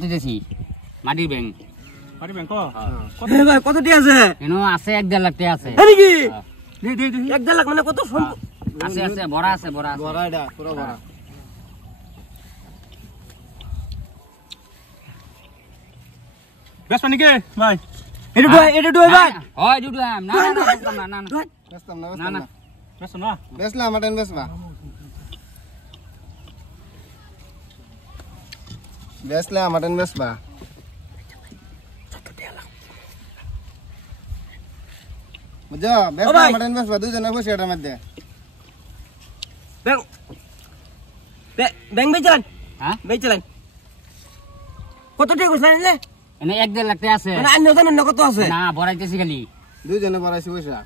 তুইছি মাটির ব্যাংক ভাই কত টাকা আছে এনো আছে 1.5 লাখ টাকা আছে এই কি দে 1.5 লাখ মানে কত আছে আছে বড় আছে বড় এটা পুরো বড় বেশ পানি কে ভাই এটা দুই ভাই হয় দুটো না না না না বেচতাম না না না বেশ না বেচলাম মাটন বেচবা বেচলাম মাটন বেচবা বুঝছো বেচলাম মাটন বেচবা দুজনে বসে এটার মধ্যে ব্যাংক বেচলেন হ্যাঁ বেচলেন কত টাকা কইছেন রে এনে 1.5 লাখ টাকা আছে মানে আন্য জানেন কত আছে না বড়াইতেছি খালি দুজনে বড়াইছি পয়সা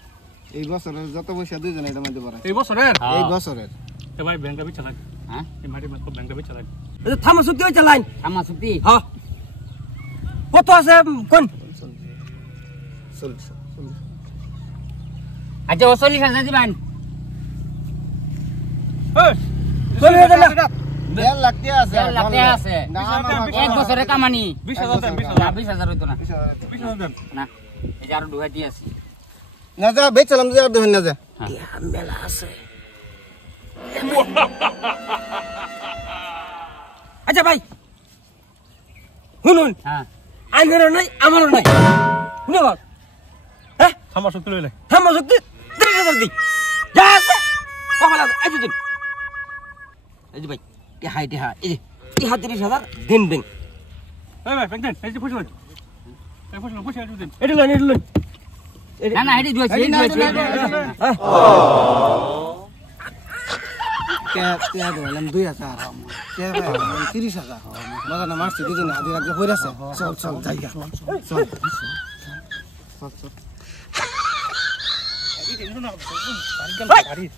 এই বছরের যত পয়সা দুজনে এটার মধ্যে বড়াইছি এই বছরের এই বছরের এ ভাই ব্যাংকটা বিচ চালাক হ্যাঁ এই মাটি মাছ ব্যাংকটা বিচ চালাক থামা সুতি হই চালাইন আমার চুক্তি হ্যাঁ কত আছে কোন আচ্ছা 40,000 দিবেন এই 1.5 লাখ টাকা আছে 1.5 লাখ টাকা আছে না এক বছরের কামানি 20,000 দেন না 20,000 হইতো না 20,000 দেন না এই যে আরো ঢুকাই দিয়ে আছে না যা বেচলাম যে আর দেখেন না যা মেলা আছে আচ্ছা ভাই শুনুন হ্যাঁ আইনেরও নাই আমারও নাই শুনে বল হ্যাঁ আমার শক্তি লইলে থামা সত্যি 30,000 দি যা আছে কমাল আছে এই দিন এই যে ভাই এই হাইটে হা এই 30,000 দিন দিন এই ভাই ব্যাংক দেন এই যে পয়সা লই এই পয়সা দেন এটা লইন না না এটি দুইছে কে দিলাম 2,000 কে 30,000 মজা না মারছি দুজনে আদি রাখতে হইরাছে চল জায়গা চল এই